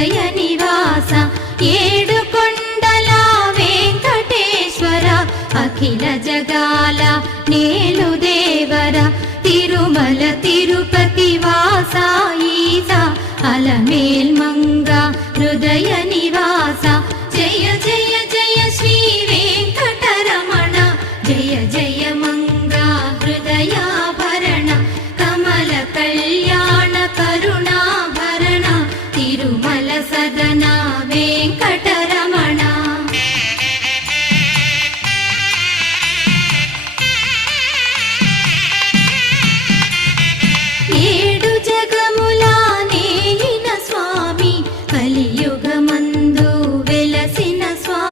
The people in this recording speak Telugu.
హృదయ నివాస ఏడుకొండల వెంకటేశ్వర అఖిల జగాల నేలు దేవర తిరుమల తిరుపతి వాస ఈస అలమేల్ మంగ హృదయ నివాస జయ జయ జయ శ్రీ వెంకటరమణ జయ జయ మంగ హృదయాభరణ కమల కళ్యాణ కరుణాభరణ తిరుమల సదన వెంకట